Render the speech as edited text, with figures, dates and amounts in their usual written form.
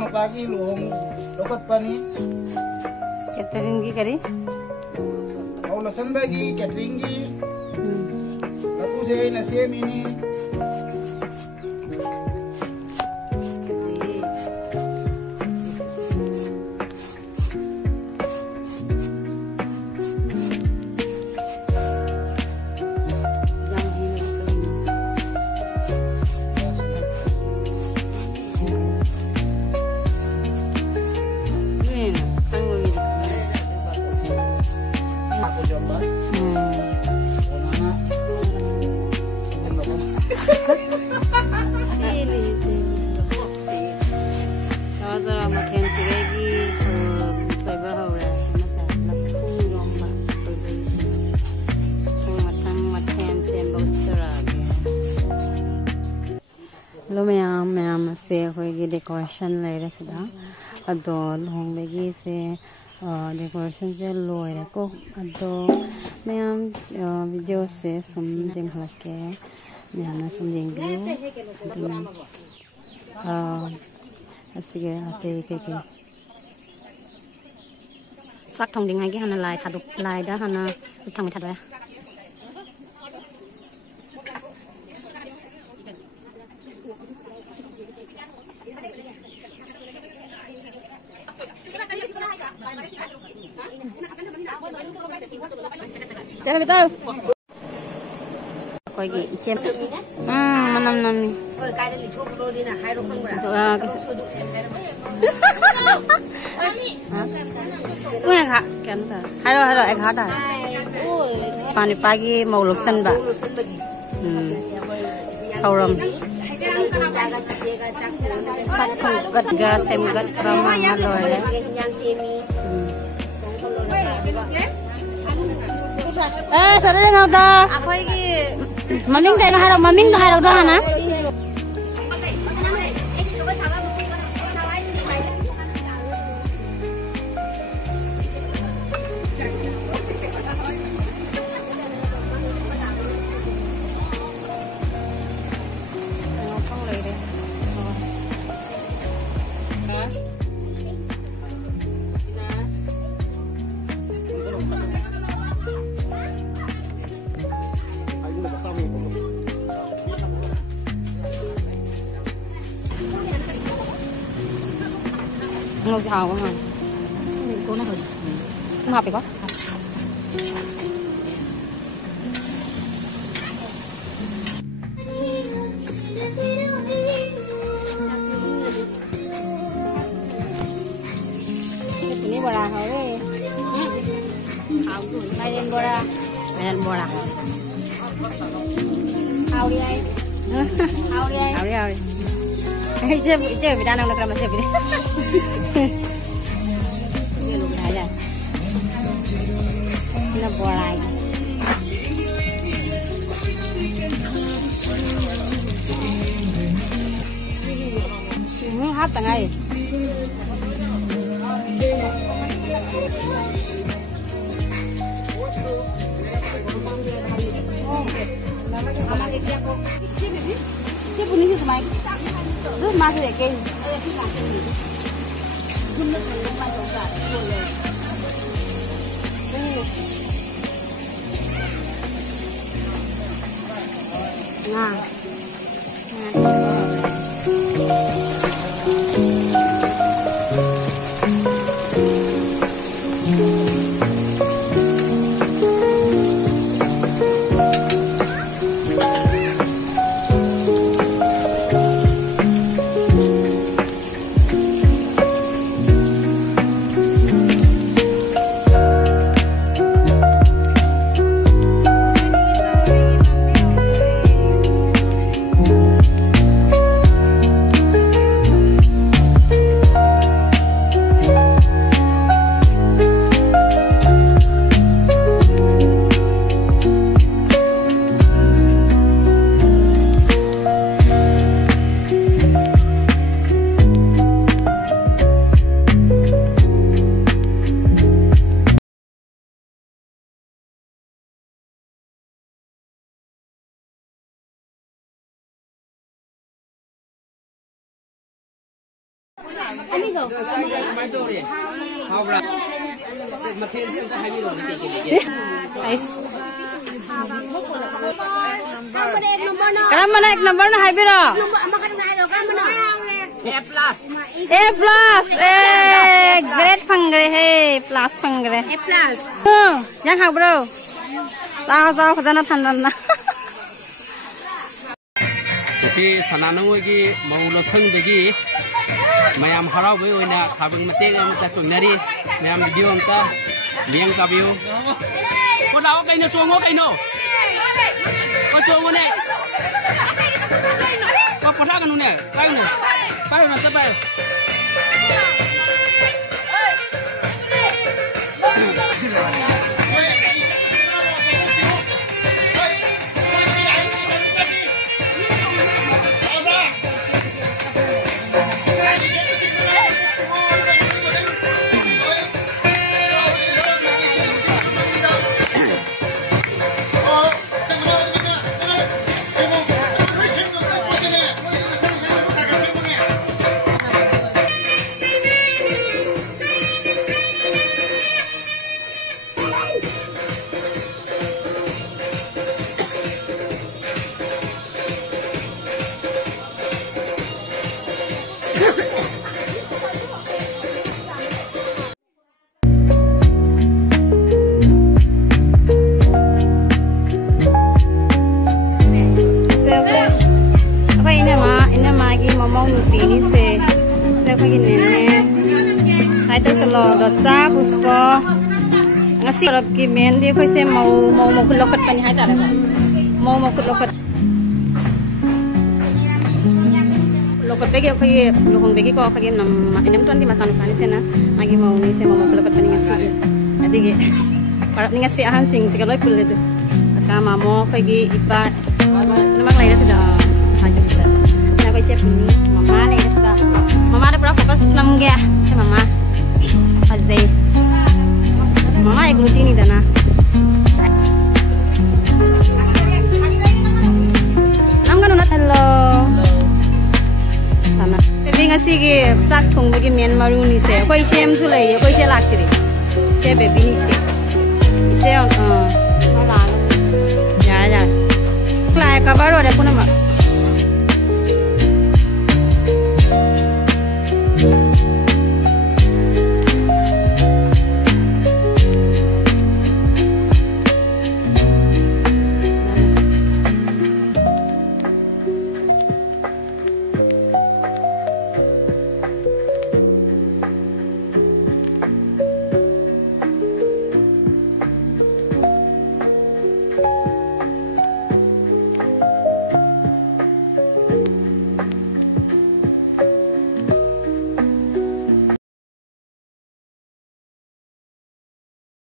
no pagi luhong lokot pani. Catering gi kari. Aulasan bagi catering gi. Aku saya nasi ini. Hello ma'am se hoigi decoration laira sida ado long begi se decoration se loira ko ado ma'am video se sum jing halake ma'am na sum jing view asige ate ke sak thong ding hai gi hana lai thaduk lai da hana thang mi thadwa Jangan betul. Kau ini icem. Nam. Kau kak, kan tak? Halo, ekor dah. Pani pagi mau lusan ba? Kauram. Gat gas, sem gat ramah halo ya. Sada jangan udah. Aku ini. Maming dah nak harap, maming dah harap dah na. Ngồi chào quá hả? Số này rồi. Không học được có? Ini bola hore. Main bola. Main bola. Hao đi ai? Hao đi ai? Hao đi ai? Chơi bị đàn ông là làm chơi bị. Ini lu berada. Ini bola. Hat tengah. Siapa punya sih kemarin? Terus masih ya kayak. Nah. Karamana ek number na haibiro. A plus. Grade pangre hey plus pangre. A plus. Yang hak bro. Tahu khazana thandan na. Jadi sananungi mau loseng bagi mayam harau bui oina kabung mate kita sunari mayam video angka liang kabiu. Kau tahu kaino songo kaino? Kau songo ne? Kau pernah kanune? Kaino? Kaino nanti bay. Dosa puspo ngasi rap kimen dia koi se mau kulokat pani hai tara mau kulokat begi koi lohong begi ko kage nam ton di masan pani se na agi mau ni se mau kulokat pani ngasi adige parap ni ngasi ahan sing sikaloi pulle tu ka mamo kage iba namak lai sudah hajak sudah sina koi cep ni mama lai sudah mama ada pura fokus nam gya mama Azay. Mama ek luti ni dana. Nam kan unat hello. Sana. Tapi ngasi ke cak thong bagi Myanmar ni se. Koi sem su lai, koi se lak tiri. Ce baby ni se. Ite on. Ya. Klai kabar ada pun nama.